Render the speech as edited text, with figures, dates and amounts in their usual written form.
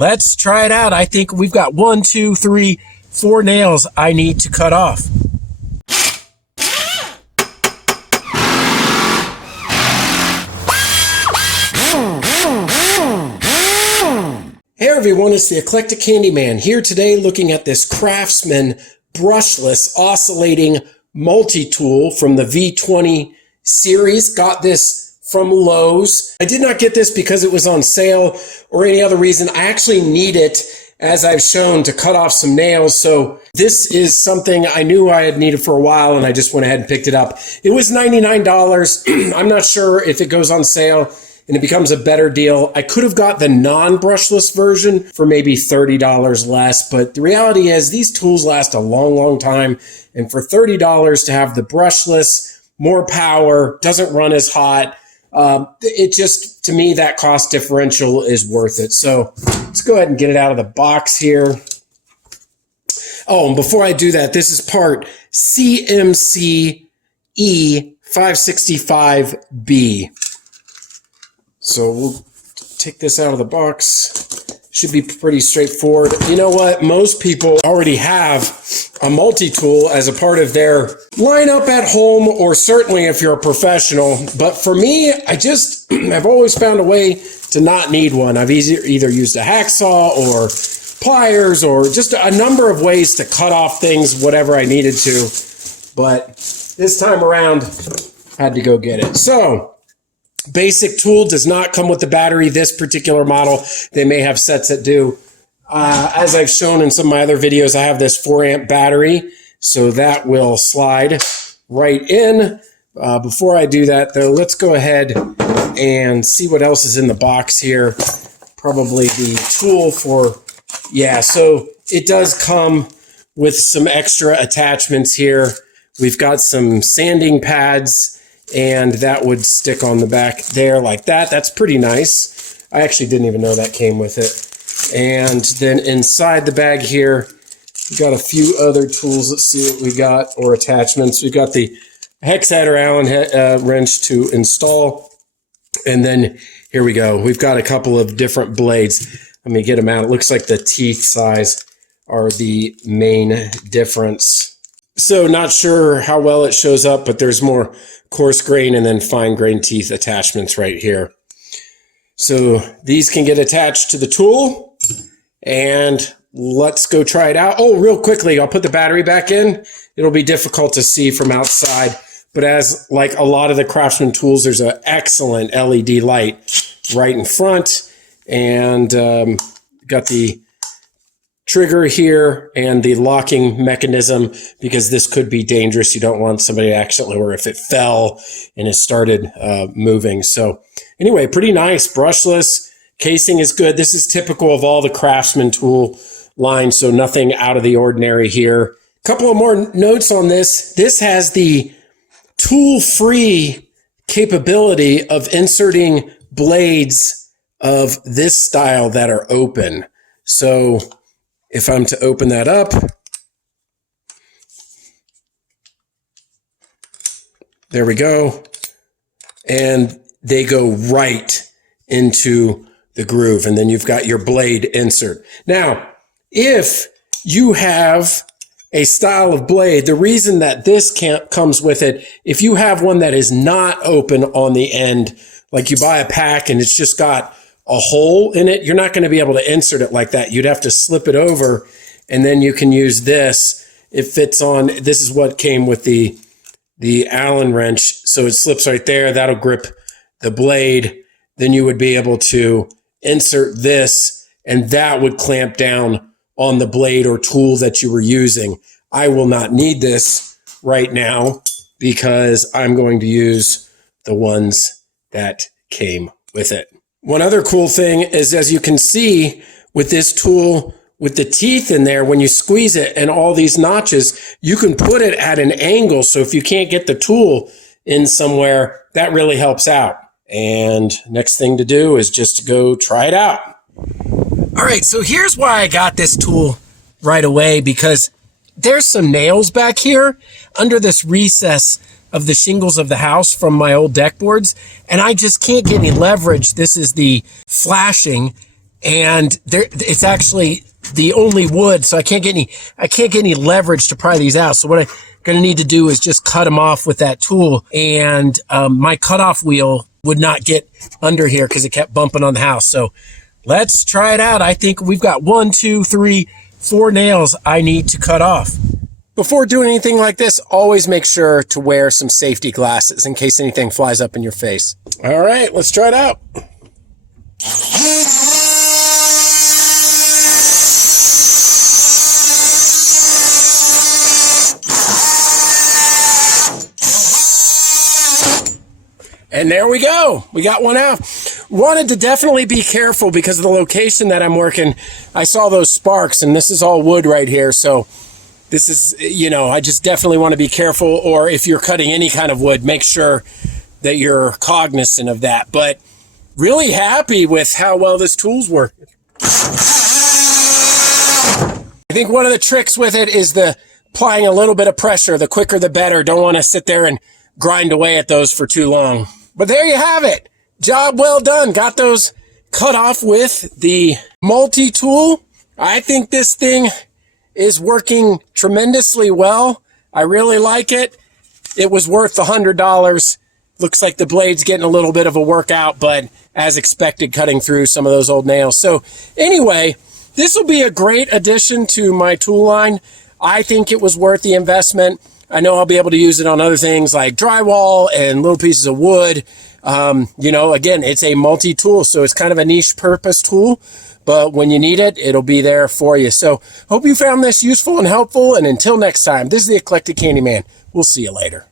let's try it out. I think we've got 1, 2, 3, 4 nails I need to cut off. Hey everyone, it's the Eclectic Handyman here today looking at this Craftsman brushless oscillating multi-tool from the V20 series. Got this from Lowe's. I did not get this because it was on sale or any other reason. I actually need it, as I've shown, to cut off some nails. So this is something I knew I had needed for a while and I just went ahead and picked it up. It was $99. I'm not sure if it goes on sale and it becomes a better deal. I could have got the non-brushless version for maybe $30 less, but the reality is these tools last a long, long time. And for $30 to have the brushless, more power, doesn't run as hot, it just, to me, that cost differential is worth it. So let's go ahead and get it out of the box here. Oh, and before I do that, this is part CMCE565B. So we'll take this out of the box. Should be pretty straightforward. You know what? Most people already have a multi-tool as a part of their lineup at home, or certainly if you're a professional. But for me, I've always found a way to not need one. I've either used a hacksaw or pliers or just a number of ways to cut off things, whatever I needed to. But this time around, had to go get it. So, basic tool does not come with the battery. This particular model, they may have sets that do. As I've shown in some of my other videos, I have this 4-amp battery, so that will slide right in. Before I do that, though, let's go ahead and see what else is in the box here. Probably the tool for, yeah, so it does come with some extra attachments here. We've got some sanding pads, and that would stick on the back there like that. That's pretty nice. I actually didn't even know that came with it. And then inside the bag here, we've got a few other tools. Let's see what we got, or attachments. We've got the hex head or Allen wrench to install. And then here we go. We've got a couple of different blades. Let me get them out. It looks like the teeth size are the main difference. So not sure how well it shows up, but there's more coarse grain and then fine grain teeth attachments right here. So these can get attached to the tool, and let's go try it out. Oh, real quickly, I'll put the battery back in. It'll be difficult to see from outside, but as like a lot of the Craftsman tools, there's an excellent LED light right in front, and got the trigger here and the locking mechanism, because this could be dangerous. You don't want somebody to accidentally, or if it fell and it started moving. So anyway, pretty nice. Brushless. Casing is good. This is typical of all the Craftsman tool line, so nothing out of the ordinary here. A couple of more notes on this. This has the tool-free capability of inserting blades of this style that are open. So if I'm to open that up, there we go. And they go right into the groove, and then you've got your blade insert. Now, if you have a style of blade, the reason that this comes with it, if you have one that is not open on the end, like you buy a pack and it's just got a hole in it, you're not going to be able to insert it like that. You'd have to slip it over, and then you can use this. It fits on. This is what came with the Allen wrench. So it slips right there. That'll grip the blade. Then you would be able to insert this, and that would clamp down on the blade or tool that you were using. I will not need this right now because I'm going to use the ones that came with it. One other cool thing is, as you can see with this tool, with the teeth in there, when you squeeze it and all these notches, you can put it at an angle. So if you can't get the tool in somewhere, that really helps out. And next thing to do is just to go try it out. All right, so here's why I got this tool right away, because there's some nails back here under this recess of the shingles of the house from my old deck boards, and I just can't get any leverage. This is the flashing, and it's actually the only wood, so I can't get any leverage to pry these out. So what I'm going to need to do is just cut them off with that tool, and my cutoff wheel would not get under here because it kept bumping on the house. So let's try it out. I think we've got 1, 2, 3, 4 nails I need to cut off. Before doing anything like this, always make sure to wear some safety glasses in case anything flies up in your face. All right, let's try it out. And there we go. We got one out. Wanted to definitely be careful because of the location that I'm working. I saw those sparks, and this is all wood right here. So this is, you know, I just definitely want to be careful. Or if you're cutting any kind of wood, make sure that you're cognizant of that. But really happy with how well this tool's working. I think one of the tricks with it is applying a little bit of pressure. The quicker the better. Don't want to sit there and grind away at those for too long. But there you have it. Job well done. Got those cut off with the multi-tool. I think this thing is working tremendously well. I really like it. It was worth $100. Looks like the blade's getting a little bit of a workout, but as expected, cutting through some of those old nails. So anyway, this will be a great addition to my tool line. I think it was worth the investment. I know I'll be able to use it on other things like drywall and little pieces of wood. You know, again, it's a multi-tool, so it's kind of a niche purpose tool, but when you need it, it'll be there for you. So hope you found this useful and helpful. And until next time, this is the Eclectic Handyman. We'll see you later.